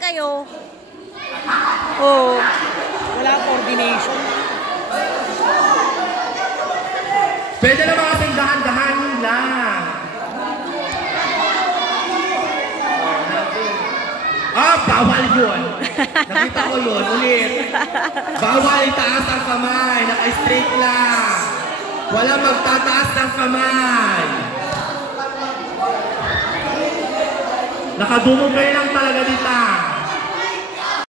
kayo. Oh. Wala coordination. Pwede naman kasing dahan-dahanin lang. Bawal yun. Nakita ko yun. Ulit. Bawal itaas ang kamay. Naka-straight lang. Wala magtataas ng kamay. Nakadumog kayo lang talaga dito.